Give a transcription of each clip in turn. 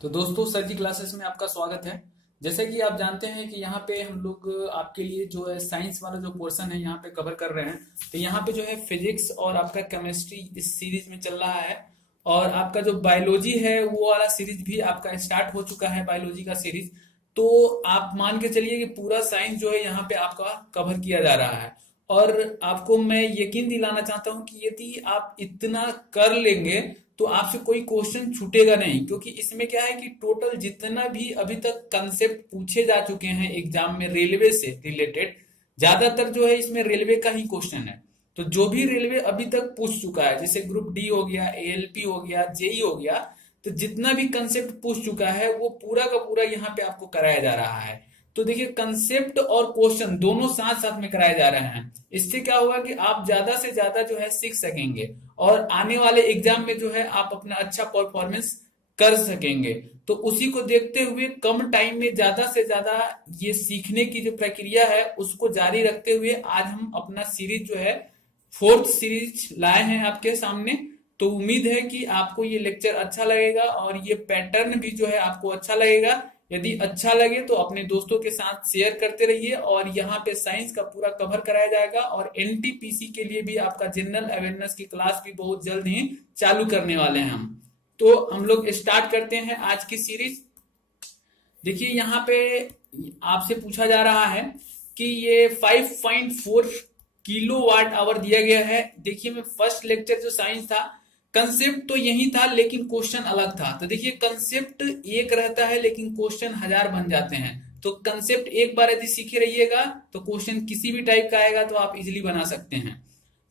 तो दोस्तों सर की क्लासेस में आपका स्वागत है। जैसे कि आप जानते हैं कि यहाँ पे हम लोग आपके लिए जो है साइंस वाला जो पोर्शन है यहाँ पे कवर कर रहे हैं। तो यहाँ पे जो है फिजिक्स और आपका केमिस्ट्री इस सीरीज में चल रहा है। और आपका जो बायोलॉजी है वो वाला सीरीज भी आपका स्टार्ट हो चुका है, बायोलॉजी का सीरीज। तो आप मान के चलिए कि पूरा साइंस जो है यहाँ पे आपका कवर किया जा रहा है। और आपको मैं यकीन दिलाना चाहता हूँ कि यदि आप इतना कर लेंगे तो आपसे कोई क्वेश्चन छूटेगा नहीं, क्योंकि इसमें क्या है कि टोटल जितना भी अभी तक कंसेप्ट पूछे जा चुके हैं एग्जाम में रेलवे से रिलेटेड, ज्यादातर जो है इसमें रेलवे का ही क्वेश्चन है। तो जो भी रेलवे अभी तक पूछ चुका है, जैसे ग्रुप डी हो गया, एएलपी हो गया, जेई हो गया, तो जितना भी कंसेप्ट पूछ चुका है वो पूरा का पूरा यहाँ पे आपको कराया जा रहा है। तो देखिए, कंसेप्ट और क्वेश्चन दोनों साथ साथ में कराए जा रहे हैं। इससे क्या होगा कि आप ज्यादा से ज्यादा जो है सीख सकेंगे और आने वाले एग्जाम में जो है आप अपना अच्छा परफॉर्मेंस कर सकेंगे। तो उसी को देखते हुए कम टाइम में ज्यादा से ज्यादा ये सीखने की जो प्रक्रिया है उसको जारी रखते हुए आज हम अपना सीरीज जो है फोर्थ सीरीज लाए हैं आपके सामने। तो उम्मीद है कि आपको ये लेक्चर अच्छा लगेगा और ये पैटर्न भी जो है आपको अच्छा लगेगा। यदि अच्छा लगे तो अपने दोस्तों के साथ शेयर करते रहिए। और यहाँ पे साइंस का पूरा कवर कराया जाएगा और एनटीपीसी के लिए भी आपका जनरल अवेयरनेस की क्लास भी बहुत जल्द ही चालू करने वाले हैं हम। तो हम लोग स्टार्ट करते हैं आज की सीरीज। देखिए, यहाँ पे आपसे पूछा जा रहा है कि ये 5.4 किलो वाट आवर दिया गया है। देखिए, मैं फर्स्ट लेक्चर जो साइंस था, कंसेप्ट तो यही था लेकिन क्वेश्चन अलग था। तो देखिए, कंसेप्ट एक रहता है लेकिन क्वेश्चन हजार बन जाते हैं। तो कंसेप्ट एक बार यदि सीखे रहिएगा तो क्वेश्चन किसी भी टाइप का आएगा तो आप इजीली बना सकते हैं।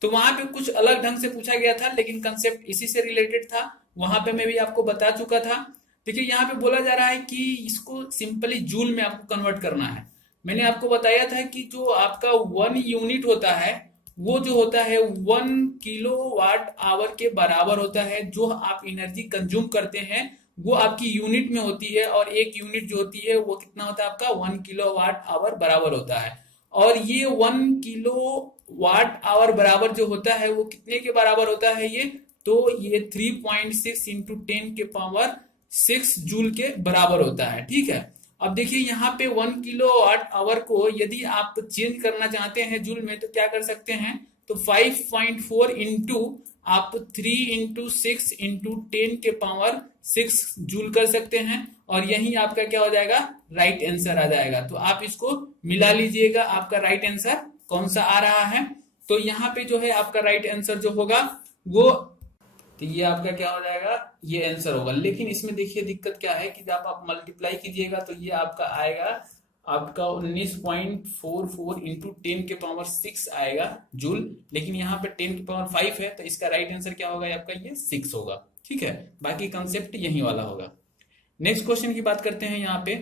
तो वहां पे कुछ अलग ढंग से पूछा गया था लेकिन कंसेप्ट इसी से रिलेटेड था। वहां पे मैं भी आपको बता चुका था। देखिए, यहाँ पे बोला जा रहा है कि इसको सिंपली जूल में आपको कन्वर्ट करना है। मैंने आपको बताया था कि जो आपका 1 यूनिट होता है वो जो होता है 1 किलो वाट आवर के बराबर होता है। जो आप एनर्जी कंज्यूम करते हैं वो आपकी यूनिट में होती है, और एक यूनिट जो होती है वो कितना होता है आपका 1 किलो वाट आवर बराबर होता है। और ये 1 किलो वाट आवर बराबर जो होता है वो कितने के बराबर होता है ये, तो ये 3.6 इंटू 10 के पावर 6 जूल के बराबर होता है। ठीक है। अब देखिए, यहाँ पे 1 किलो वाट आवर को यदि आप चेंज करना चाहते हैं जूल में तो क्या कर सकते हैं, तो 5.4 इंटू आप 3 इंटू 6 इंटू 10 के पावर 6 जूल कर सकते हैं। और यही आपका क्या हो जाएगा, राइट आंसर आ जाएगा। तो आप इसको मिला लीजिएगा, आपका राइट आंसर कौन सा आ रहा है। तो यहाँ पे जो है आपका राइट आंसर जो होगा वो, तो ये आपका क्या हो जाएगा, ये आंसर होगा। लेकिन इसमें देखिए दिक्कत क्या है कि जब आप मल्टीप्लाई कीजिएगा तो ये आपका आएगा आपका 19.44 इंटू 10 के पावर 6 आएगा जूल। लेकिन यहाँ पे 10 के पावर 5 है तो इसका राइट आंसर क्या होगा, आपका ये 6 होगा। ठीक है, बाकी कंसेप्ट यही वाला होगा। नेक्स्ट क्वेश्चन की बात करते हैं। यहाँ पे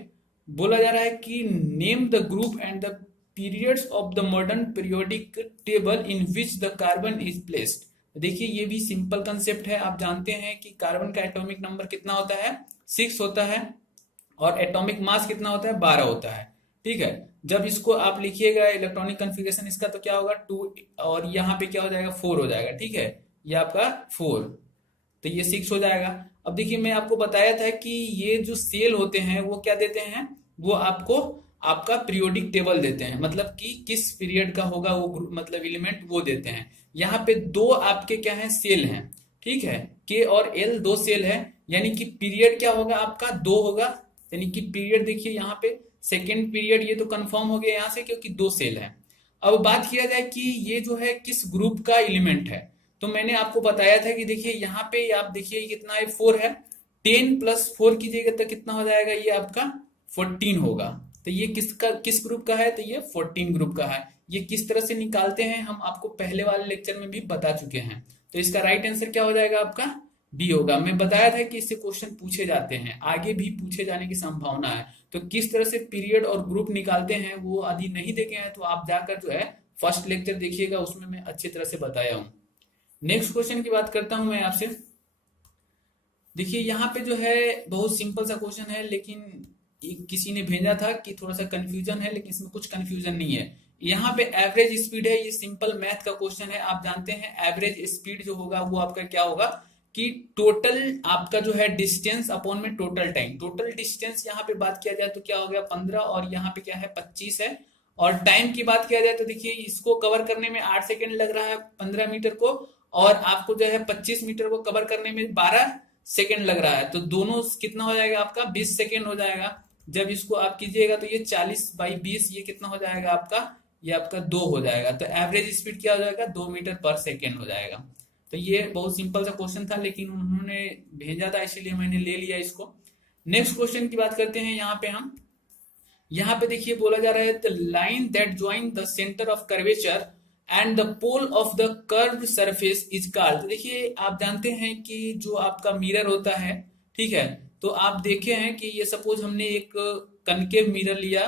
बोला जा रहा है कि name the group and the periods of the modern periodic table in which the carbon is placed. देखिए, ये भी सिंपल कंसेप्ट है। आप जानते हैं कि कार्बन का एटॉमिक नंबर कितना होता है, 6 होता है, और एटॉमिक मास कितना होता है, 12 होता है। ठीक है। जब इसको आप लिखिएगा इलेक्ट्रॉनिक कन्फिग्रेशन इसका, तो क्या होगा 2, और यहाँ पे क्या हो जाएगा 4 हो जाएगा। ठीक है, ये आपका 4, तो ये 6 हो जाएगा। अब देखिए, मैं आपको बताया था कि ये जो सेल होते हैं वो क्या देते हैं, वो आपको आपका पीरियोडिक टेबल देते हैं, मतलब कि किस पीरियड का होगा वो मतलब एलिमेंट वो देते हैं। यहाँ पे दो आपके क्या है, सेल हैं। ठीक है, के और एल दो सेल है, यानी कि पीरियड क्या होगा आपका 2 होगा। यानी कि पीरियड देखिए यहाँ पे सेकेंड पीरियड, ये तो कंफर्म हो गया यहाँ से क्योंकि 2 सेल है। अब बात किया जाए कि ये जो है किस ग्रुप का एलिमेंट है, तो मैंने आपको बताया था कि देखिए यहाँ पे आप देखिए कितना है, 4 है। 10 प्लस 4 कीजिएगा तो कितना हो जाएगा, ये आपका 14 होगा। तो ये किस ग्रुप का है, तो ये 14 ग्रुप का है। ये किस तरह से निकालते हैं हम आपको पहले वाले लेक्चर में भी बता चुके हैं। तो इसका राइट आंसर क्या हो जाएगा, आपका डी होगा। मैं बताया था कि इससे क्वेश्चन पूछे जाते हैं, आगे भी पूछे जाने की संभावना है। तो किस तरह से पीरियड और ग्रुप निकालते हैं वो यदि नहीं देखे हैं तो आप जाकर जो है फर्स्ट लेक्चर देखिएगा, उसमें मैं अच्छी तरह से बताया हूं। नेक्स्ट क्वेश्चन की बात करता हूं मैं आपसे। देखिए, यहाँ पे जो है बहुत सिंपल सा क्वेश्चन है, लेकिन किसी ने भेजा था कि थोड़ा सा कंफ्यूजन है, लेकिन इसमें कुछ कंफ्यूजन नहीं है। यहाँ पे एवरेज स्पीड है, ये सिंपल मैथ का क्वेश्चन है। आप जानते हैं एवरेज स्पीड जो होगा वो आपका क्या होगा कि टोटल आपका जो है डिस्टेंस अपॉन में टोटल टाइम। टोटल डिस्टेंस यहाँ पे बात किया जाए तो क्या हो गया 15, और यहाँ पे क्या है 25 है। और टाइम की बात किया जाए तो देखिए इसको कवर करने में 8 सेकेंड लग रहा है 15 मीटर को, और आपको जो है 25 मीटर को कवर करने में 12 सेकेंड लग रहा है। तो दोनों कितना हो जाएगा आपका 20 सेकेंड हो जाएगा। जब इसको आप कीजिएगा तो ये 40/20 ये कितना हो जाएगा आपका, ये आपका 2 हो जाएगा। तो एवरेज स्पीड क्या हो जाएगा 2 मीटर पर सेकेंड हो जाएगा। तो ये बहुत सिंपल सा क्वेश्चन था, लेकिन उन्होंने भेजा था इसलिए मैंने ले लिया इसको। नेक्स्ट क्वेश्चन की बात करते हैं यहाँ पे हम। यहाँ पे देखिए बोला जा रहा है the line that join the centre of curvature and the pole of the curve surface is called. तो देखिए आप जानते हैं कि जो आपका मिरर होता है, ठीक है, तो आप देखे हैं कि ये सपोज हमने एक कनकेव मिरर लिया,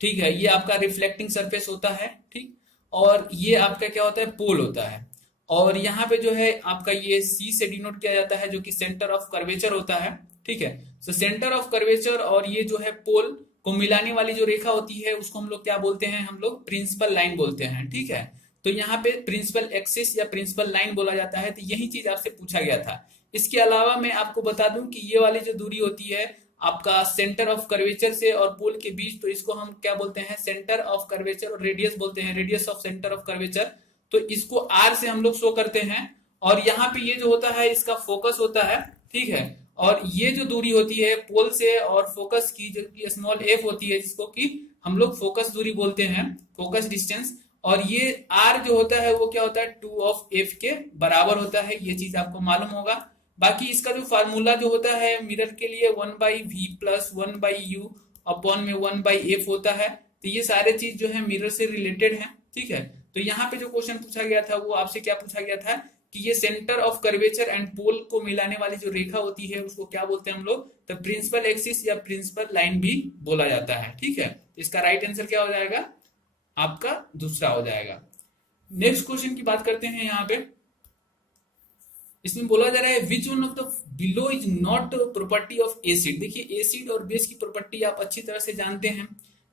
ठीक है, ये आपका रिफ्लेक्टिंग सरफेस होता है, ठीक, और ये आपका क्या होता है पोल होता है। और यहाँ पे जो है आपका ये सी से डिनोट किया जाता है जो कि सेंटर ऑफ कर्वेचर होता है, ठीक है। तो सेंटर ऑफ कर्वेचर और ये जो है पोल को मिलाने वाली जो रेखा होती है उसको हम लोग क्या बोलते हैं, हम लोग प्रिंसिपल लाइन बोलते हैं, ठीक है। तो यहाँ पे प्रिंसिपल एक्सिस या प्रिंसिपल लाइन बोला जाता है। तो यही चीज आपसे पूछा गया था। इसके अलावा मैं आपको बता दूं कि ये वाली जो दूरी होती है आपका सेंटर ऑफ कर्वेचर से और पोल के बीच, तो इसको हम क्या बोलते हैं सेंटर ऑफ कर्वेचर, और रेडियस बोलते हैं radius of centre of curvature. तो इसको आर से हम लोग शो करते हैं। और यहाँ पे ये जो होता है इसका फोकस होता है, ठीक है। और ये जो दूरी होती है पोल से और फोकस की जो कि स्मॉल एफ होती है, जिसको कि हम लोग फोकस दूरी बोलते हैं, फोकस डिस्टेंस। और ये आर जो होता है वो क्या होता है 2 ऑफ एफ के बराबर होता है। ये चीज आपको मालूम होगा। बाकी इसका जो फार्मूला जो होता है मिरर के लिए 1/v प्लस 1/u अपॉन में 1/f होता है। तो ये सारे चीज जो है मिरर से रिलेटेड है, ठीक है। तो यहाँ पे जो क्वेश्चन पूछा गया था वो आपसे क्या पूछा गया था कि ये centre of curvature and pole को मिलाने वाली जो रेखा होती है उसको क्या बोलते हैं हम लोग, तो प्रिंसिपल एक्सिस या प्रिंसिपल लाइन भी बोला जाता है, ठीक है। इसका राइट आंसर क्या हो जाएगा आपका दूसरा हो जाएगा। नेक्स्ट क्वेश्चन की बात करते हैं यहाँ पे। इसमें बोला जा रहा है which one of the below is not property of acid. देखिए एसिड और बेस की प्रॉपर्टी आप अच्छी तरह से जानते हैं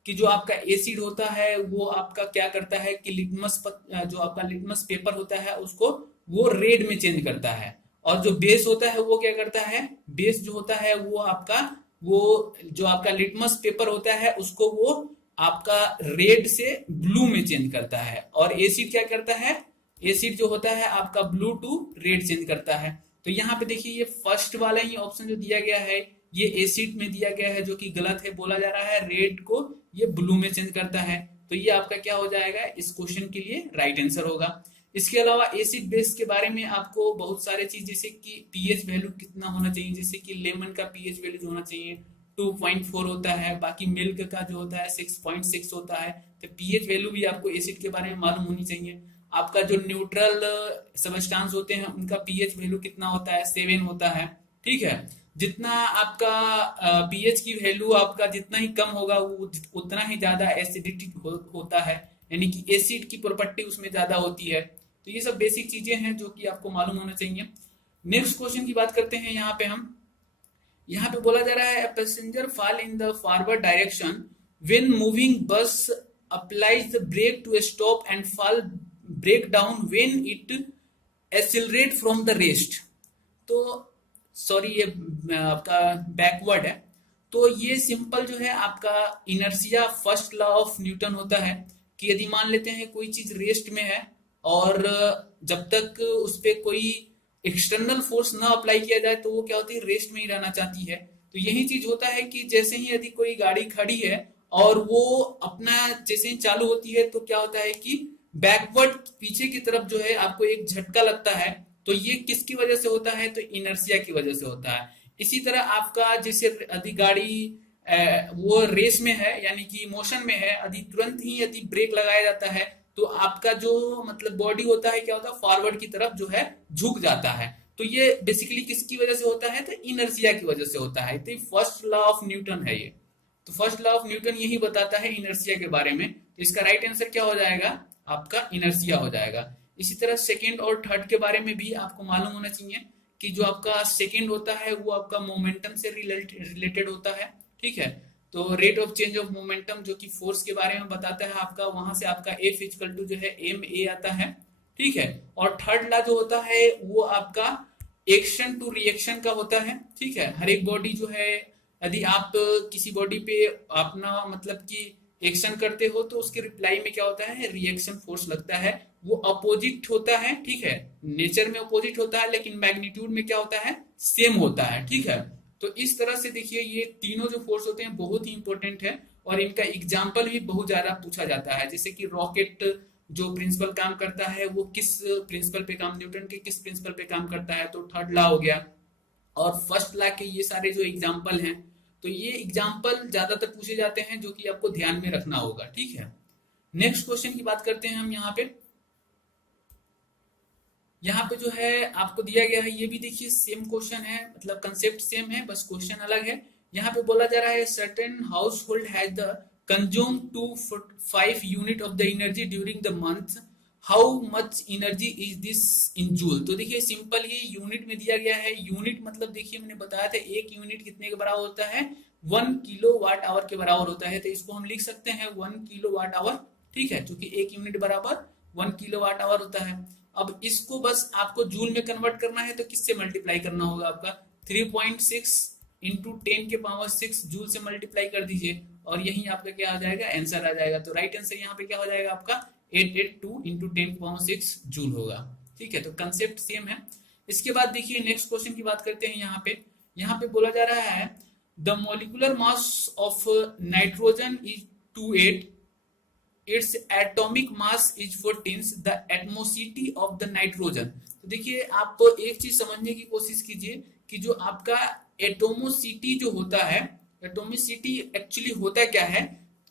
कि जो आपका एसिड होता है वो आपका क्या करता है कि जो आपका लिटमस पेपर होता है उसको वो रेड में चेंज करता है। और जो बेस होता है वो क्या करता है, बेस जो होता है वो आपका वो जो आपका लिटमस पेपर होता है उसको वो आपका रेड से ब्लू में चेंज करता है। और एसिड क्या करता है, एसिड जो होता है आपका ब्लू टू रेड चेंज करता है। तो यहाँ पे देखिए ये फर्स्ट वाला ही ऑप्शन जो दिया गया है ये एसिड में दिया गया है, जो कि गलत है। बोला जा रहा है रेड को ये ब्लू में चेंज करता है। तो ये आपका क्या हो जाएगा इस क्वेश्चन के लिए राइट आंसर होगा। इसके अलावा एसिड बेस के बारे में आपको बहुत सारे चीज जैसे कि पीएच वैल्यू कितना होना चाहिए, जैसे कि लेमन का पीएच वैल्यू होना चाहिए 2.4 होता है, बाकी मिल्क का जो होता है 6.6 होता है। तो पीएच वैल्यू भी आपको एसिड के बारे में मालूम होनी चाहिए। आपका जो न्यूट्रल सबस्टांस होते हैं उनका पीएच वैल्यू कितना होता है 7 होता है, ठीक है। जितना आपका पीएच की वैल्यू आपका जितना ही कम होगा वो उतना ही ज्यादा एसिडिटी होता है, यानी कि एसिड की प्रॉपर्टी उसमें ज्यादा होती है। तो ये सब बेसिक चीजें हैं जो कि आपको मालूम होना चाहिए। नेक्स्ट क्वेश्चन की बात करते हैं यहाँ पे हम। यहाँ पे बोला जा रहा है passenger fall in the forward direction when moving bus applies the brake to stop and fall break down when it accelerate from the rest. तो सॉरी ये आपका बैकवर्ड है। तो ये सिंपल जो है आपका inertia first law of Newton होता है कि यदि मान लेते हैं कोई चीज रेस्ट में है और जब तक उस पर कोई एक्सटर्नल फोर्स ना अप्लाई किया जाए तो वो क्या होती है रेस्ट में ही रहना चाहती है। तो यही चीज होता है कि जैसे ही यदि कोई गाड़ी खड़ी है और वो अपना जैसे ही चालू होती है तो क्या होता है कि बैकवर्ड पीछे की तरफ जो है आपको एक झटका लगता है। तो ये किसकी वजह से होता है, तो इनर्शिया की वजह से होता है। इसी तरह आपका जैसे यदि गाड़ी वो रेस में है यानी कि मोशन में है, यदि तुरंत ही यदि ब्रेक लगाया जाता है तो आपका जो मतलब बॉडी होता है क्या होता है फॉरवर्ड की तरफ जो है झुक जाता है। तो ये बेसिकली किसकी वजह से होता है, तो इनर्शिया की वजह से होता है। तो फर्स्ट लॉ ऑफ न्यूटन है ये। तो फर्स्ट लॉ ऑफ न्यूटन यही बताता है इनर्शिया के बारे में। तो इसका राइट आंसर क्या हो जाएगा आपका इनर्शिया हो जाएगा। इसी तरह सेकेंड और थर्ड के बारे में भी आपको मालूम होना चाहिए कि जो आपका सेकेंड होता है वो आपका मोमेंटम से रिलेटेड होता है, ठीक है। तो rate of change of momentum जो कि फोर्स के बारे में बताता है आपका, वहां से आपका एफ इक्वल टू जो है एम ए आता है, ठीक है। और थर्ड लॉ जो होता है वो आपका एक्शन टू रिएक्शन का होता है, ठीक है। हर एक बॉडी जो है, यदि आप किसी बॉडी पे अपना मतलब कि एक्शन करते हो तो उसके रिप्लाई में क्या होता है, रिएक्शन फोर्स लगता है, वो अपोजिट होता है, ठीक है। नेचर में अपोजिट होता है लेकिन मैग्नीट्यूड में क्या होता है, सेम होता है, ठीक है। तो इस तरह से देखिए ये तीनों जो फोर्स होते हैं बहुत ही इंपॉर्टेंट है और इनका एग्जाम्पल भी बहुत ज्यादा पूछा जाता है। जैसे कि रॉकेट जो प्रिंसिपल काम करता है वो किस प्रिंसिपल पे काम, न्यूटन के किस प्रिंसिपल पे काम करता है, तो थर्ड लॉ हो गया। और फर्स्ट लॉ के ये सारे जो एग्जाम्पल हैं, तो ये एग्जाम्पल ज्यादातर पूछे जाते हैं जो कि आपको ध्यान में रखना होगा, ठीक है। नेक्स्ट क्वेश्चन की बात करते हैं हम। यहाँ पे जो है आपको दिया गया है, ये भी देखिए सेम क्वेश्चन है, मतलब कंसेप्ट सेम है, बस क्वेश्चन अलग है। यहाँ पे बोला जा रहा है certain house hold has the consume 5 unit of the energy during the month, how much energy is this in joule. तो देखिए सिंपल ही यूनिट में दिया गया है। यूनिट मतलब देखिए मैंने बताया था एक यूनिट कितने के बराबर होता है, 1 किलो वाट आवर के बराबर होता है। तो इसको हम लिख सकते हैं 1 किलो वाट आवर, ठीक है, क्योंकि एक यूनिट बराबर 1 किलो वाट आवर होता है। अब इसको बस आपको जूल में कन्वर्ट करना है, तो किससे मल्टीप्लाई करना होगा, आपका 3.6 इंटू 10 के पावर 6 जूल से मल्टीप्लाई कर दीजिए और यही आपका क्या आ जाएगा, आंसर आ जाएगा। तो राइट आंसर यहाँ पे क्या हो जाएगा आपका 882 इंटू 10 के पावर 6 जूल होगा, ठीक है। तो कंसेप्ट सेम है। इसके बाद देखिए नेक्स्ट क्वेश्चन की बात करते हैं। यहाँ पे बोला जा रहा है the molecular mass of nitrogen is 28, its atomic mass is 14, the atmosity of the nitrogen। तो देखिए आप एक चीज समझने की कोशिश कीजिए कि जो आपका एटोमोसिटी जो होता है, एटोमिसिटी एक्चुअली होता क्या है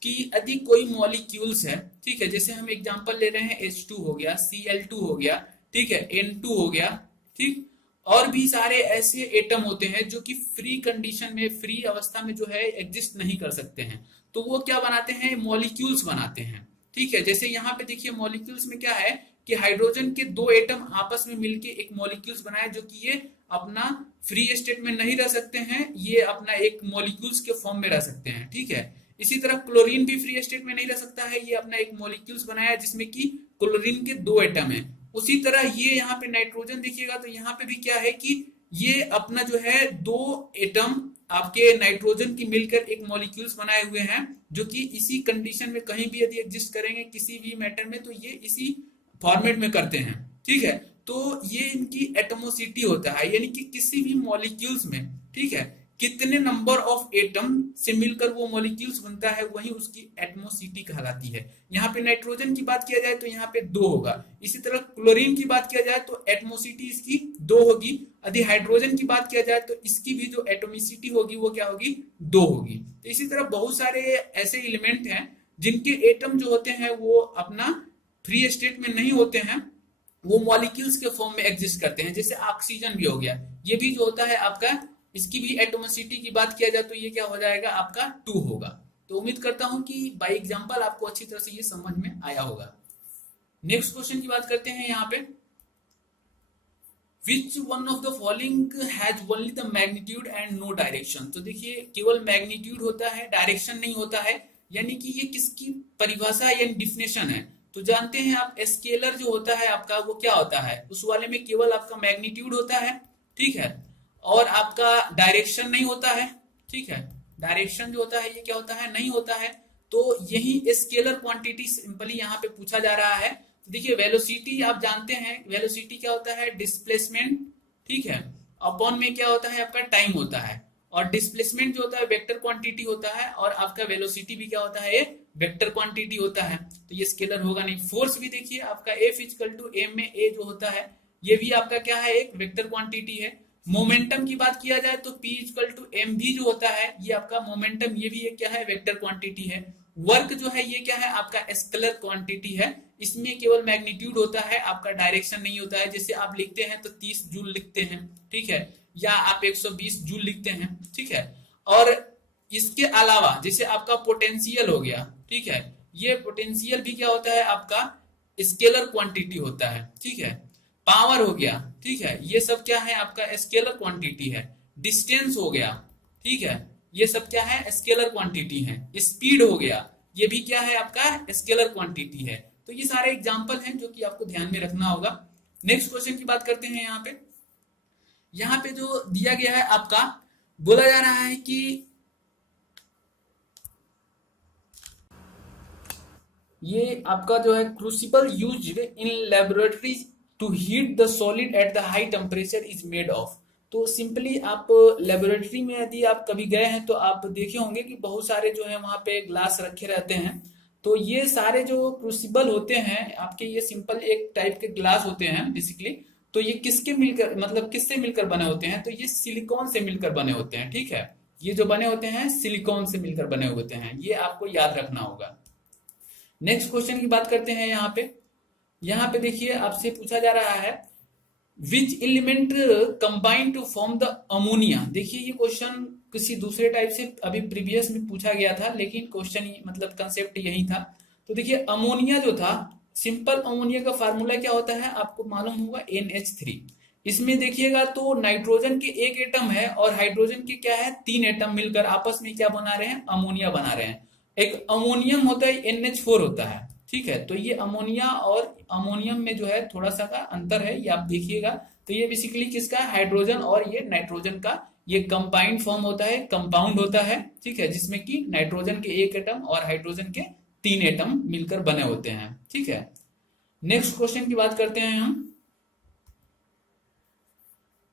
कि यदि कोई मॉलिक्यूल्स है, ठीक है, जैसे हम एग्जांपल ले रहे हैं H2 हो गया, Cl2 हो गया, ठीक है, N2 हो गया, ठीक, और भी सारे ऐसे एटम होते हैं जो कि फ्री कंडीशन में, फ्री अवस्था में जो है एग्जिस्ट नहीं कर सकते हैं, तो वो क्या बनाते हैं, मॉलिक्यूल्स बनाते हैं, ठीक है। जैसे यहाँ पे देखिए मॉलिक्यूल्स में क्या है कि हाइड्रोजन के 2 एटम आपस में मिलके एक मॉलिक्यूल्स बनाए जो कि ये अपना फ्री स्टेट में नहीं रह सकते हैं, ये अपना एक मॉलिक्यूल्स के फॉर्म में रह सकते हैं, ठीक है। इसी तरह क्लोरीन भी फ्री स्टेट में नहीं रह सकता है, ये अपना एक मॉलिक्यूल्स बनाया जिसमें कि क्लोरीन के 2 एटम है। उसी तरह ये यहाँ पे नाइट्रोजन देखिएगा तो यहाँ पे भी क्या है कि ये अपना जो है 2 एटम आपके नाइट्रोजन की मिलकर एक मॉलिक्यूल्स बनाए हुए हैं जो कि इसी कंडीशन में कहीं भी यदि एग्जिस्ट करेंगे किसी भी मैटर में तो ये इसी फॉर्मेट में करते हैं, ठीक है। तो ये इनकी एटमोसिटी होता है, यानी कि किसी भी मॉलिक्यूल्स में, ठीक है, कितने नंबर ऑफ एटम से मिलकर वो मॉलिक्यूल्स बनता है वही उसकी एटमोसिटी कहलाती है। यहाँ पे नाइट्रोजन की बात किया जाए तो यहाँ पे 2 होगा, इसी तरह क्लोरीन की बात किया जाए तो एटमोसिटी इसकी 2 होगी, यदि हाइड्रोजन की बात किया जाए तो इसकी भी जो एटोमिसिटी होगी वो क्या होगी, 2 होगी। तो इसी तरह बहुत सारे ऐसे एलिमेंट हैं जिनके एटम जो होते हैं वो अपना फ्री स्टेट में नहीं होते हैं, वो मॉलिक्यूल्स के फॉर्म में एग्जिस्ट करते हैं। जैसे ऑक्सीजन भी हो गया, ये भी जो होता है आपका, इसकी भी एटोमिसिटी की बात किया जाए तो ये क्या हो जाएगा आपका 2 होगा। तो उम्मीद करता हूं कि बाय एग्जांपल आपको अच्छी तरह से ये समझ में आया होगा। नेक्स्ट क्वेश्चन की बात करते हैं। यहाँ पे Which one of the following has only the magnitude and no direction। तो देखिए केवल मैग्नीट्यूड होता है, डायरेक्शन नहीं होता है, यानी कि ये किसकी परिभाषा या डिफिनेशन है। तो जानते हैं आप स्केलर जो होता है आपका वो क्या होता है, उस वाले में केवल आपका मैग्नीट्यूड होता है, ठीक है, और आपका डायरेक्शन नहीं होता है, ठीक है। डायरेक्शन जो होता है ये क्या होता है, नहीं होता है। तो यही स्केलर क्वांटिटी सिंपली यहाँ पे पूछा जा रहा है। देखिए वेलोसिटी आप जानते हैं, वेलोसिटी क्या होता है, डिस्प्लेसमेंट, ठीक है, अपॉन में क्या होता है आपका टाइम होता है, और डिस्प्लेसमेंट जो होता है वेक्टर क्वांटिटी होता है, और आपका वेलोसिटी भी क्या होता है, वेक्टर क्वांटिटी होता है। तो ये स्केलर होगा नहीं। फोर्स भी देखिए आपका F इक्वल टू M में A जो होता है ये भी आपका क्या है, एक वेक्टर क्वांटिटी है। मोमेंटम की बात किया जाए तो P इक्वल टू एम भी जो होता है ये आपका मोमेंटम, ये भी एक क्या है, वेक्टर क्वांटिटी है। वर्क जो है ये क्या है आपका स्केलर क्वांटिटी है, इसमें केवल मैग्नीट्यूड होता है, आपका डायरेक्शन नहीं होता है। जैसे आप लिखते हैं तो 30 जूल लिखते हैं, ठीक है, या आप 120 जूल लिखते हैं, ठीक है। और इसके अलावा जैसे आपका पोटेंशियल हो गया, ठीक है, ये पोटेंशियल भी क्या होता है आपका स्केलर क्वांटिटी होता है, ठीक है। पावर हो गया, ठीक है, ये सब क्या है आपका स्केलर क्वांटिटी है। डिस्टेंस हो गया, ठीक है, ये सब क्या है, स्केलर क्वांटिटी है। स्पीड हो गया, ये भी क्या है आपका स्केलर क्वांटिटी है। तो ये सारे एग्जांपल हैं जो कि आपको ध्यान में रखना होगा। नेक्स्ट क्वेश्चन की बात करते हैं। यहाँ पे यहाँ पे जो दिया गया है आपका, बोला जा रहा है कि ये आपका जो है crucible used in laboratory to heat the solid at the high temperature is made of. तो सिंपली आप लेबोरेटरी में यदि आप कभी गए हैं तो आप देखे होंगे कि बहुत सारे जो है वहां पे ग्लास रखे रहते हैं। तो ये सारे जो क्रूसिबल होते हैं आपके, ये सिंपल एक टाइप के ग्लास होते हैं बेसिकली। तो ये किसके मिलकर, मतलब किससे मिलकर बने होते हैं, तो ये सिलिकॉन से मिलकर बने होते हैं। ठीक है, ये जो बने होते हैं सिलिकॉन से मिलकर बने होते हैं, ये आपको याद रखना होगा। नेक्स्ट क्वेश्चन की बात करते हैं। यहाँ पे देखिए आपसे पूछा जा रहा है which element combine to form the ammonia. देखिए ये क्वेश्चन किसी दूसरे टाइप से अभी प्रीवियस में पूछा गया था, लेकिन क्वेश्चन मतलब कंसेप्ट यही था। तो देखिए अमोनिया जो था, सिंपल अमोनिया का फार्मूला क्या होता है आपको मालूम होगा, NH3। इसमें देखिएगा तो नाइट्रोजन के एक एटम है और हाइड्रोजन के क्या है, 3 एटम मिलकर आपस में क्या बना रहे हैं, अमोनिया बना रहे हैं। एक अमोनियम होता है, NH4 होता है। ठीक है, तो ये अमोनिया और अमोनियम में जो है थोड़ा सा का अंतर है, ये आप देखिएगा। तो ये बेसिकली किसका, हाइड्रोजन और ये नाइट्रोजन का ये कंबाइंड फॉर्म होता है, कंपाउंड होता है। ठीक है, जिसमें कि नाइट्रोजन के एक एटम और हाइड्रोजन के 3 एटम मिलकर बने होते हैं। ठीक है, नेक्स्ट क्वेश्चन की बात करते हैं हम।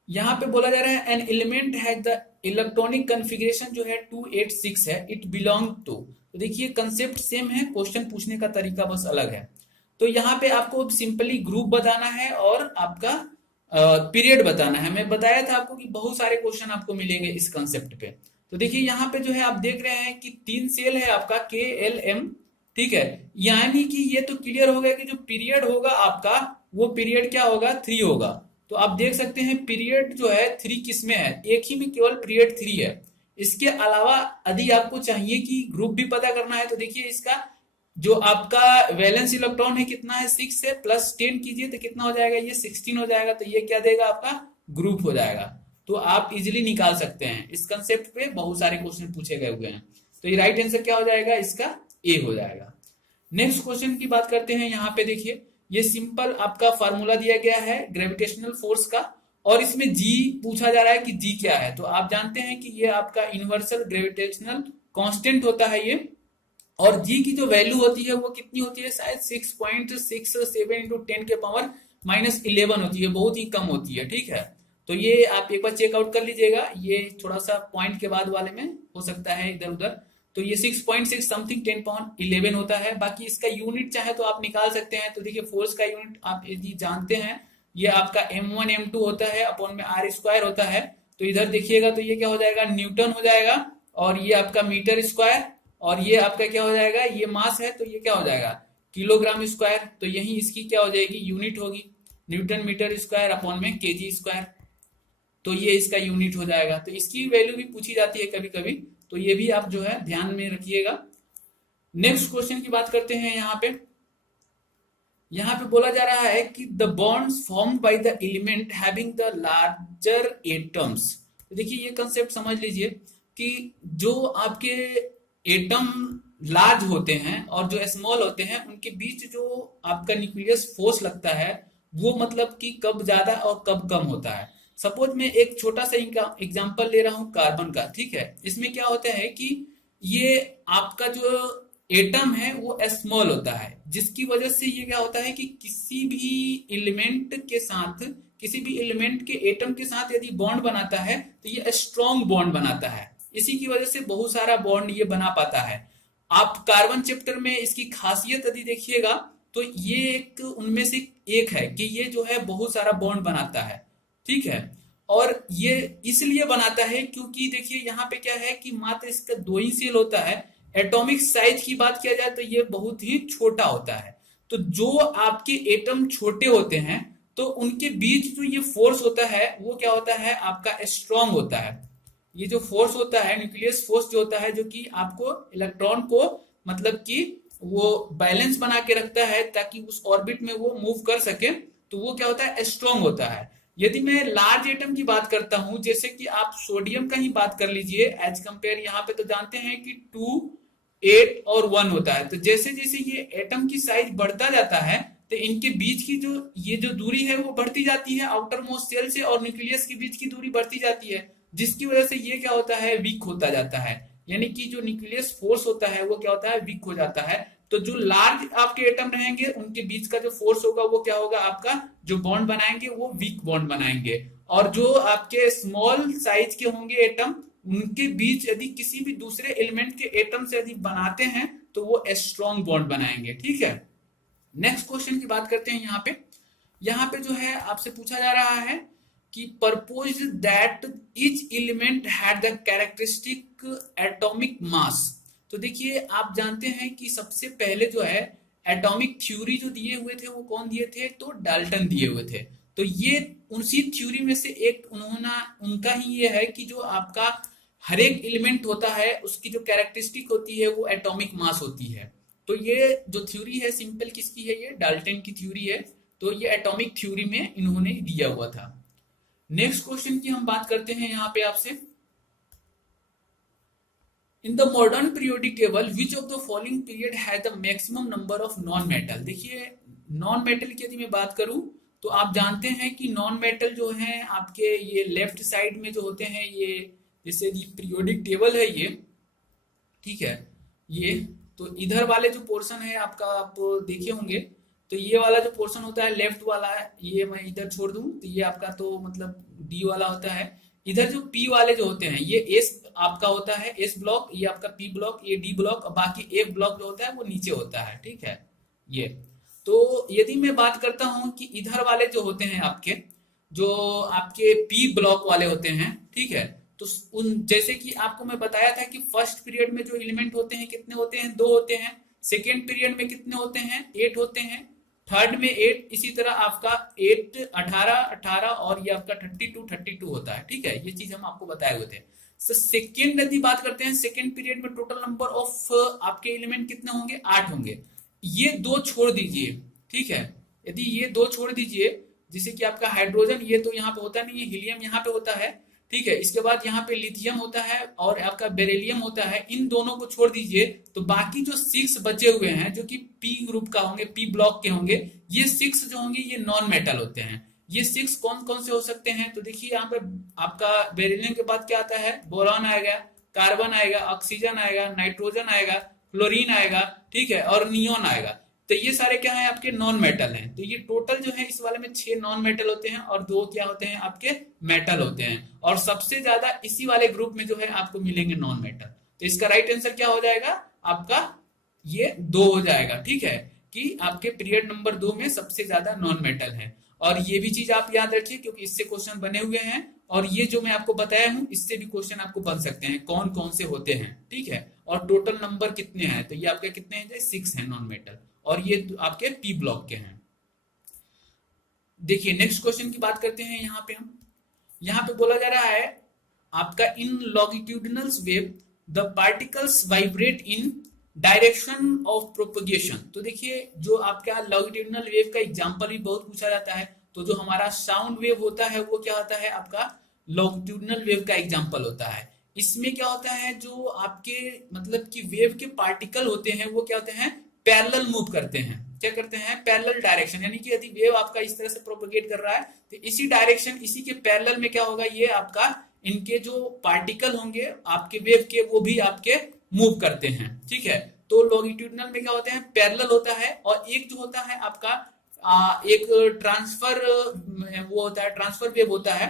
यहाँ पे बोला जा रहा है an element has the electronic configuration जो है 286 है, इट बिलोंग टू। तो देखिए कंसेप्ट सेम है, क्वेश्चन पूछने का तरीका बस अलग है। तो यहाँ पे आपको सिंपली ग्रुप बताना है और आपका पीरियड बताना है। मैं बताया था आपको कि बहुत सारे क्वेश्चन आपको मिलेंगे इस कंसेप्ट पे। तो देखिए यहाँ पे जो है आप देख रहे हैं कि 3 सेल है आपका KLM। ठीक है, यानी कि ये तो क्लियर हो गया कि जो पीरियड होगा आपका, वो पीरियड क्या होगा, 3 होगा। तो आप देख सकते हैं पीरियड जो है 3 किस में है, एक ही में केवल पीरियड 3 है। इसके अलावा यदि आपको चाहिए कि ग्रुप भी पता करना है, तो देखिए इसका जो आपका वैलेंस इलेक्ट्रॉन है कितना है, 6 है, प्लस 10 कीजिए तो कितना हो जाएगा, ये 16 हो जाएगा। तो ये क्या देगा, आपका ग्रुप हो जाएगा। तो आप इजिली निकाल सकते हैं। इस कंसेप्ट पे बहुत सारे क्वेश्चन पूछे गए हुए हैं। तो ये राइट आंसर क्या हो जाएगा, इसका ए हो जाएगा। नेक्स्ट क्वेश्चन की बात करते हैं। यहाँ पे देखिए ये सिंपल आपका फार्मूला दिया गया है ग्रेविटेशनल फोर्स का, और इसमें जी पूछा जा रहा है कि जी क्या है। तो आप जानते हैं कि ये आपका यूनिवर्सल ग्रेविटेशनल कांस्टेंट होता है ये, और जी की जो वैल्यू होती है वो कितनी होती है, शायद 6.67 इंटू 10 के पावर -11 होती है, बहुत ही कम होती है। ठीक है, तो ये आप एक बार चेकआउट कर लीजिएगा, ये थोड़ा सा पॉइंट के बाद वाले में हो सकता है इधर उधर। तो ये 6.6 समथिंग 10 पावर 11 होता है। बाकी इसका यूनिट चाहे तो आप निकाल सकते हैं। तो देखिए फोर्स का यूनिट आप यदि जानते हैं, ये आपका M1 M2 होता है, अपॉन में R² होता है। तो इधर देखिएगा तो ये क्या हो जाएगा, न्यूटन हो जाएगा, और ये आपका मीटर स्क्वायर, और ये आपका क्या हो जाएगा, ये मास है तो ये क्या हो जाएगा, किलोग्राम स्क्वायर। तो यही इसकी क्या हो जाएगी, यूनिट होगी, न्यूटन मीटर स्क्वायर अपॉन में केजी स्क्वायर। तो ये इसका यूनिट हो जाएगा। तो इसकी वैल्यू भी पूछी जाती है कभी कभी, तो ये भी आप जो है ध्यान में रखिएगा। नेक्स्ट क्वेश्चन की बात करते हैं। यहाँ पे बोला जा रहा है कि the bonds formed by the element having the larger atoms. तो देखिए ये कंसेप्ट समझ लीजिए कि जो आपके एटम लार्ज होते हैं और जो स्मॉल होते हैं, उनके बीच जो आपका न्यूक्लियस फोर्स लगता है, वो मतलब कि कब ज्यादा और कब कम होता है। सपोज मैं एक छोटा सा एग्जांपल ले रहा हूं कार्बन का। ठीक है, इसमें क्या होता है कि ये आपका जो एटम है वो स्मॉल होता है, जिसकी वजह से ये क्या होता है कि किसी भी एलिमेंट के एटम के साथ यदि बॉन्ड बनाता है तो ये स्ट्रॉन्ग बॉन्ड बनाता है। इसी की वजह से बहुत सारा बॉन्ड ये बना पाता है। आप कार्बन चैप्टर में इसकी खासियत यदि देखिएगा तो ये एक उनमें से एक है कि ये जो है बहुत सारा बॉन्ड बनाता है। ठीक है, और ये इसलिए बनाता है क्योंकि देखिए यहाँ पे क्या है कि मात्र इसका 2 ही सेल होता है। एटॉमिक साइज की बात किया जाए तो ये बहुत ही छोटा होता है। तो जो आपके एटम छोटे होते हैं तो उनके बीच जो ये फोर्स होता है वो क्या होता है, आपका स्ट्रॉन्ग होता है। ये जो फोर्स होता है, न्यूक्लियस फोर्स जो होता है, जो कि आपको इलेक्ट्रॉन को मतलब कि वो बैलेंस बना के रखता है ताकि उस ऑर्बिट में वो मूव कर सके, तो वो क्या होता है, स्ट्रॉन्ग होता है। यदि मैं लार्ज एटम की बात करता हूं, जैसे कि आप सोडियम का ही बात कर लीजिए, एज कंपेयर यहाँ पे तो जानते हैं कि 2, 8 और 1 होता है। तो जैसे जैसे ये एटम की साइज बढ़ता जाता है तो इनके बीच की जो ये जो दूरी है वो बढ़ती जाती है, आउटर मोस्ट सेल से और न्यूक्लियस के बीच की दूरी बढ़ती जाती है, जिसकी वजह से ये क्या होता है, वीक होता जाता है। यानी कि जो न्यूक्लियस फोर्स होता है वो क्या होता है, वीक हो जाता है। तो जो लार्ज आपके एटम रहेंगे उनके बीच का जो फोर्स होगा वो क्या होगा, आपका जो बॉन्ड बनाएंगे वो वीक बॉन्ड बनाएंगे। और जो आपके स्मॉल साइज के होंगे एटम, उनके बीच यदि किसी भी दूसरे एलिमेंट के एटम से यदि बनाते हैं तो वो स्ट्रॉन्ग बॉन्ड बनाएंगे। ठीक है, नेक्स्ट क्वेश्चन की बात करते हैं। यहाँ पे जो है आपसे पूछा जा रहा है कि propose that each element had the characteristic atomic mass. तो देखिए आप जानते हैं कि सबसे पहले जो है एटॉमिक थ्योरी जो दिए हुए थे वो कौन दिए थे, तो डाल्टन दिए हुए थे। तो ये उसी थ्योरी में से एक उनका ही ये है कि जो आपका हर एक एलिमेंट होता है उसकी जो कैरेक्टरिस्टिक होती है वो एटॉमिक मास होती है। तो ये जो थ्योरी है सिंपल किसकी है, ये डाल्टन की थ्योरी है। तो ये एटॉमिक थ्योरी में इन्होंने दिया हुआ था। नेक्स्ट क्वेश्चन की हम बात करते हैं यहाँ पे आपसे। In the modern periodic table which of the following period has the maximum number of non metal. देखिए नॉन मेटल की यदि मैं बात करूं तो आप जानते हैं कि नॉन मेटल जो है आपके ये लेफ्ट साइड में जो होते हैं, ये जैसे ये पीरियोडिक टेबल है ये, ठीक है, ये तो इधर वाले जो पोर्शन है आपका, आप देखे होंगे तो ये वाला जो पोर्शन होता है लेफ्ट वाला है, ये मैं इधर छोड़ दूं तो ये आपका तो मतलब डी वाला होता है। इधर जो पी वाले जो होते हैं ये एस आपका होता है, एस ब्लॉक, ये आपका पी ब्लॉक, ये डी ब्लॉक, और बाकी एफ ब्लॉक जो होता है वो नीचे होता है। ठीक है, ये तो यदि मैं बात करता हूं कि इधर वाले जो होते हैं आपके, जो आपके पी ब्लॉक वाले होते हैं, ठीक है, तो उन जैसे कि आपको मैं बताया था कि फर्स्ट पीरियड में जो एलिमेंट होते हैं कितने होते हैं, 2 होते हैं। सेकेंड पीरियड में कितने होते हैं, 8 होते हैं। थर्ड में 8, इसी तरह आपका 8 18 18 और ये आपका 32 होता है। ठीक है, ये चीज हम आपको बताए हुए थे। सेकेंड यदि बात करते हैं, सेकेंड पीरियड में टोटल नंबर ऑफ आपके एलिमेंट कितने होंगे, 8 होंगे। ये 2 छोड़ दीजिए, ठीक है, यदि ये 2 छोड़ दीजिए, जैसे कि आपका हाइड्रोजन ये तो यहाँ पे होता नहीं है, हीलियम यहाँ पे होता है, ठीक है, इसके बाद यहाँ पे लिथियम होता है और आपका बेरिलियम होता है, इन दोनों को छोड़ दीजिए तो बाकी जो 6 बचे हुए हैं जो कि पी ग्रुप का होंगे, पी ब्लॉक के होंगे, ये 6 जो होंगे ये नॉन मेटल होते हैं। ये 6 कौन कौन से हो सकते हैं, तो देखिए यहाँ पे आपका बेरिलियम के बाद क्या आता है, बोरॉन आएगा, कार्बन आएगा, ऑक्सीजन आएगा, नाइट्रोजन आएगा, क्लोरीन आएगा, ठीक है, और नियोन आएगा। तो ये सारे क्या है, आपके नॉन मेटल हैं। तो ये टोटल जो है इस वाले में 6 नॉन मेटल होते हैं और 2 क्या होते हैं, आपके मेटल होते हैं। और सबसे ज्यादा इसी वाले ग्रुप में जो है आपको मिलेंगे नॉन मेटल। तो इसका राइट आंसर क्या हो जाएगा, आपका ये 2 हो जाएगा। ठीक है, कि आपके पीरियड नंबर 2 में सबसे ज्यादा नॉन मेटल है। और ये भी चीज आप याद रखिए क्योंकि इससे क्वेश्चन बने हुए हैं, और ये जो मैं आपको बताया हूं इससे भी क्वेश्चन आपको बन सकते हैं, कौन कौन से होते हैं। ठीक है, और टोटल नंबर कितने हैं, तो ये आपके कितने हैं, 6 हैं नॉन मेटल, और ये आपके पी ब्लॉक के हैं। देखिए नेक्स्ट क्वेश्चन की बात करते हैं। यहाँ पे बोला जा रहा है आपका in longitudinal wave the particles vibrate in direction of propagation. तो देखिए जो आपका लॉन्गिट्यूडिनल वेव का एग्जांपल भी बहुत पूछा जाता है। तो जो हमारा साउंड वेव होता है वो क्या होता है, आपका लॉन्गिट्यूडिनल वेव का एग्जांपल होता है। इसमें क्या होता है, जो आपके मतलब कि वेव के पार्टिकल होते हैं वो क्या होते हैं, पैरेलल मूव करते हैं। क्या करते हैं, पैरेलल डायरेक्शन, यानी कि यदि वेव आपका इस तरह से प्रोपगेट कर रहा है तो इसी डायरेक्शन, इसी के पैरेलल में क्या होगा, ये आपका इनके जो पार्टिकल होंगे आपके वेव के वो भी आपके मूव करते हैं। ठीक है, तो लॉन्गिट्यूडिनल में क्या होते हैं, पैरेलल होता है। और एक जो होता है आपका एक ट्रांसफर वो होता है, ट्रांसफर वेव होता है।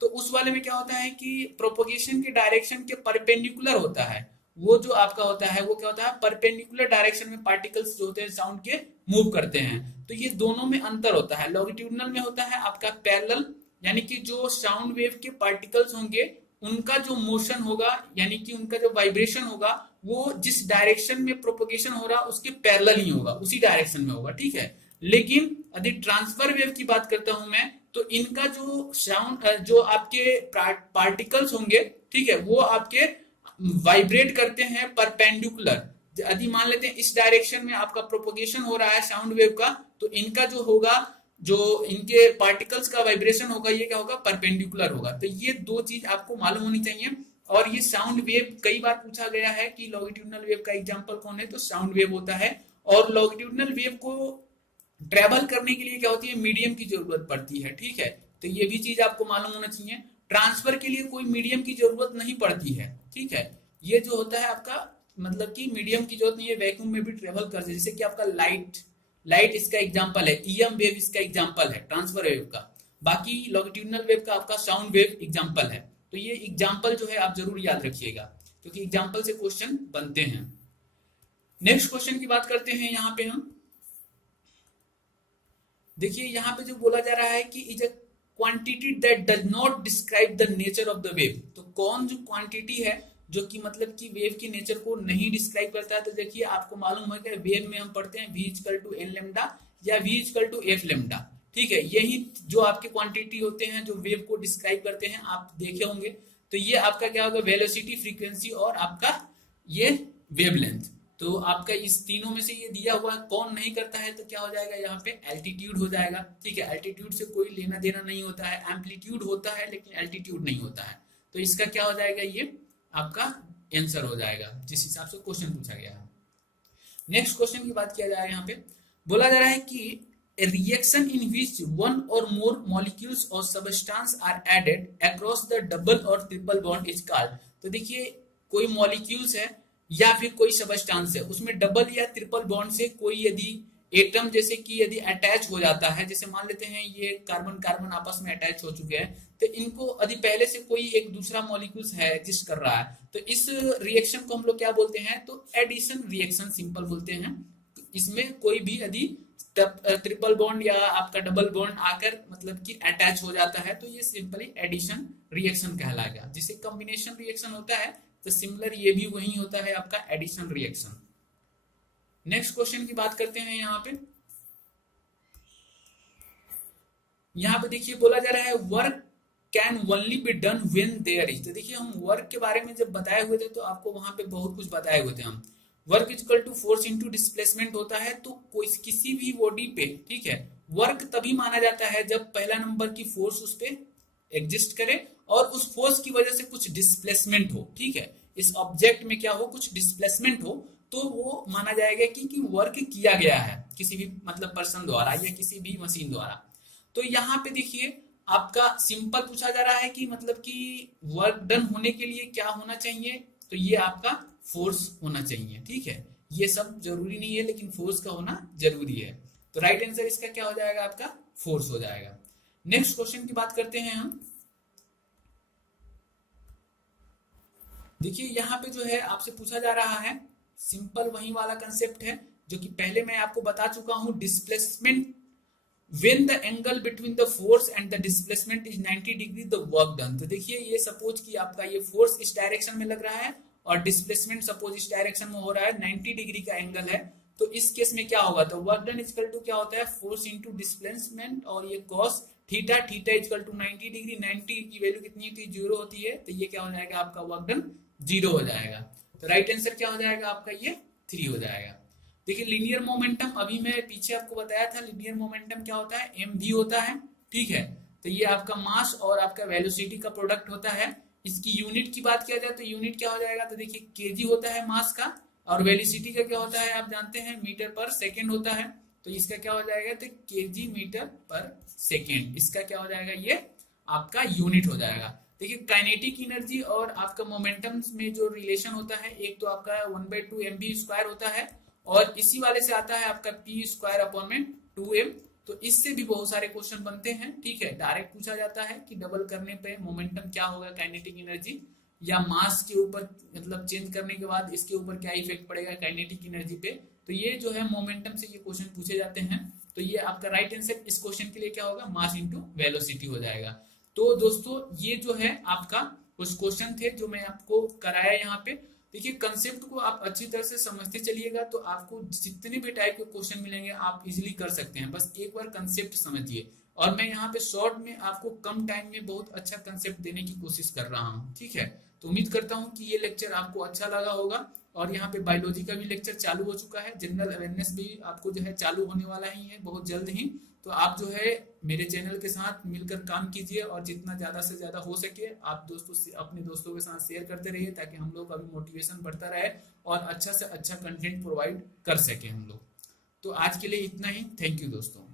तो उस वाले में क्या होता है कि प्रोपगेशन के डायरेक्शन के परपेंडिकुलर होता है। वो जो आपका होता है वो क्या होता है, परपेंडिकुलर डायरेक्शन में पार्टिकल्स जो होते हैं साउंड के मूव करते हैं। तो ये दोनों में अंतर होता है। लॉन्गिट्यूडिनल में होता है आपका पैरेलल, यानी कि जो साउंड वेव के पार्टिकल्स होंगे उनका जो मोशन होगा, यानी कि उनका जो वाइब्रेशन होगा वो जिस डायरेक्शन में प्रोपगेशन हो रहा उसके पैरेलल ही होगा, उसी डायरेक्शन में होगा। ठीक है, लेकिन यदि ट्रांसफर वेव की बात करता हूं मैं, तो इनका जो साउंड जो आपके पार्टिकल्स होंगे, ठीक है, वो आपके वाइब्रेट करते हैं परपेंडिकुलर। यदि मान लेते हैं इस डायरेक्शन में आपका प्रोपगेशन हो रहा है साउंड वेव का, तो इनका जो होगा, जो इनके पार्टिकल्स का वाइब्रेशन होगा, ये क्या होगा, परपेंडिकुलर होगा। तो ये 2 चीज आपको मालूम होनी चाहिए। और ये साउंड वेव कई बार पूछा गया है कि लॉन्गिट्यूडिनल वेव का एग्जांपल कौन है, तो साउंड वेव होता है। और लॉन्गिट्यूडिनल वेव को ट्रेवल करने के लिए क्या होती है, मीडियम की जरूरत पड़ती है, ठीक है। तो ये भी चीज आपको मालूम होना चाहिए। ट्रांसफर के लिए कोई मीडियम की जरूरत नहीं पड़ती है, ठीक है। ये जो होता है आपका, मतलब कि मीडियम की जरूरत नहीं है, वैक्यूम में भी ट्रेवल कर सकते, जैसे कि आपका लाइट, लाइट इसका एग्जांपल है, ईएम वेव इसका एग्जांपल है ट्रांसफर वेव का। बाकी लॉन्गिट्यूडिनल वेव का आपका साउंड वेव एग्जांपल है। तो ये एग्जांपल जो है आप जरूर याद रखिएगा, क्योंकि एग्जांपल से क्वेश्चन बनते हैं। नेक्स्ट क्वेश्चन की बात करते हैं यहाँ पे हम। देखिए यहाँ पे जो बोला जा रहा है कि is a quantity that does not describe the nature of the wave. तो कौन जो क्वांटिटी है जो कि मतलब कि वेव की नेचर को नहीं डिस्क्राइब करता है। तो देखिए आपको मालूम है कि वेव में हम पढ़ते हैं v equal to n lambda या v equal to f lambda, ठीक है। यही जो आपके क्वांटिटी होते हैं जो वेव को डिस्क्राइब करते हैं, आप देखे होंगे। तो ये आपका क्या होगा, वेलोसिटी, फ्रीक्वेंसी और आपका ये वेवलेंथ। तो आपका इस तीनों में से ये दिया हुआ कौन नहीं करता है, तो क्या हो जाएगा यहाँ पे एल्टीट्यूड हो जाएगा, ठीक है। एल्टीट्यूड से कोई लेना देना नहीं होता है, एम्पलीट्यूड होता है लेकिन एल्टीट्यूड नहीं होता है। तो इसका क्या हो जाएगा, ये आपका आंसर हो जाएगा जिस हिसाब से क्वेश्चन पूछा गया है। नेक्स्ट क्वेश्चन की बात किया जाए, यहाँ पे बोला जा रहा है कि a reaction in which one or more molecules or substance are added across the double or triple bond is called। तो देखिए कोई मॉलिक्यूल्स है या फिर कोई सबस्टांस है, उसमें डबल या ट्रिपल बॉन्ड से कोई यदि एटम जैसे कि यदि अटैच हो जाता है, जैसे मान लेते हैं ये कार्बन कार्बन आपस में अटैच हो चुके हैं, तो इनको यदि पहले से कोई एक दूसरा मॉलिक्यूल्स है एग्जिस्ट कर रहा है, तो इस रिएक्शन को हम लोग क्या बोलते हैं, तो एडिशन रिएक्शन सिंपल बोलते हैं। इसमें कोई भी यदि ट्रिपल बॉन्ड या आपका डबल बॉन्ड आकर मतलब कि अटैच हो जाता है, तो ये सिंपली एडिशन रिएक्शन कहलाएगा। जिसे कॉम्बिनेशन रिएक्शन होता है, तो सिमिलर ये भी वही होता है आपका एडिशन रिएक्शन। नेक्स्ट क्वेश्चन की बात करते हैं यहाँ पे। यहाँ पे देखिए बोला जा रहा है work can only be done when there is. तो देखिए हम वर्क के बारे में जब बताए हुए थे तो आपको वहां पे बहुत कुछ बताए हुए थे हम। Work equal to force into displacement होता है। तो कोई किसी भी बॉडी पे, ठीक है, वर्क तभी माना जाता है जब पहला नंबर की फोर्स उस पे एग्जिस्ट करे और उस फोर्स की वजह से कुछ डिस्प्लेसमेंट हो, ठीक है। इस ऑब्जेक्ट में क्या हो, कुछ डिस्प्लेसमेंट हो, तो वो माना जाएगा कि वर्क किया गया है किसी भी मतलब पर्सन द्वारा या किसी भी मशीन द्वारा। तो यहाँ पे देखिए आपका सिंपल पूछा जा रहा है कि मतलब कि वर्क डन होने के लिए क्या होना चाहिए, तो ये आपका फोर्स होना चाहिए, ठीक है। ये सब जरूरी नहीं है लेकिन फोर्स का होना जरूरी है। तो राइट आंसर इसका क्या हो जाएगा, आपका फोर्स हो जाएगा। नेक्स्ट क्वेश्चन की बात करते हैं हम। देखिए यहाँ पे जो है आपसे पूछा जा रहा है, सिंपल वही वाला कंसेप्ट है जो कि पहले मैं आपको बता चुका हूं, displacement when the angle between the force and the displacement is 90 degree the work done। तो देखिए ये सपोज कि आपका ये फोर्स इस डायरेक्शन में लग रहा है और डिस्प्लेसमेंट सपोज इस डायरेक्शन में हो रहा है, 90 डिग्री का एंगल है। तो इस केस में क्या होगा, तो वर्क डन इक्वल टू क्या होता है, फोर्स इंटू डिस्प्लेसमेंट और ये cos theta, theta equal to 90 degree. 90 की वैल्यू कितनी होती है, 0 होती है। तो ये क्या हो जाएगा, आपका वर्क डन 0 हो जाएगा। तो राइट आंसर क्या हो जाएगा आपका, ये 3 हो जाएगा। देखिए लीनियर मोमेंटम, अभी मैं पीछे आपको बताया था लीनियर मोमेंटम क्या होता है, एम भी होता है, ठीक है। तो ये आपका मास और आपका वेलोसिटी का प्रोडक्ट होता है। इसकी यूनिट की बात किया जाए तो यूनिट क्या हो जाएगा, तो देखिए केजी होता है मास का, और वेलोसिटी का क्या होता है आप जानते हैं, मीटर पर सेकेंड होता है। तो इसका क्या हो जाएगा, तो केजी मीटर पर सेकेंड, इसका क्या हो जाएगा, ये आपका यूनिट हो जाएगा। देखिए काइनेटिक एनर्जी और आपका मोमेंटम में जो रिलेशन होता है, एक तो आपका 1/2 mv² होता है और इसी वाले से आता है आपका p²/2m। तो इससे भी बहुत सारे क्वेश्चन बनते हैं, ठीक है। डायरेक्ट पूछा जाता है कि डबल करने पे मोमेंटम क्या होगा काइनेटिक एनर्जी, या मास के ऊपर मतलब चेंज करने के बाद इसके ऊपर क्या इफेक्ट पड़ेगा काइनेटिक एनर्जी पे। तो ये जो है मोमेंटम से ये क्वेश्चन पूछे जाते हैं। तो ये आपका राइट आंसर इस क्वेश्चन के लिए क्या होगा, मास इंटू वेलोसिटी हो जाएगा। तो दोस्तों ये जो है आपका कुछ क्वेश्चन थे जो मैं आपको कराया यहाँ पे। देखिए कंसेप्ट को आप अच्छी तरह से समझते चलिएगा तो आपको जितने भी टाइप के क्वेश्चन मिलेंगे आप इजीली कर सकते हैं। बस एक बार कंसेप्ट समझिए, और मैं यहाँ पे शॉर्ट में आपको कम टाइम में बहुत अच्छा कंसेप्ट देने की कोशिश कर रहा हूँ, ठीक है। तो उम्मीद करता हूँ कि ये लेक्चर आपको अच्छा लगा होगा। और यहाँ पे बायोलॉजी का भी लेक्चर चालू हो चुका है, जनरल अवेयरनेस भी आपको जो है चालू होने वाला ही है बहुत जल्द ही। तो आप जो है मेरे चैनल के साथ मिलकर काम कीजिए और जितना ज़्यादा से ज़्यादा हो सके आप दोस्तों से अपने दोस्तों के साथ शेयर करते रहिए, ताकि हम लोग का भी मोटिवेशन बढ़ता रहे और अच्छा से अच्छा कंटेंट प्रोवाइड कर सके हम लोग। तो आज के लिए इतना ही। थैंक यू दोस्तों।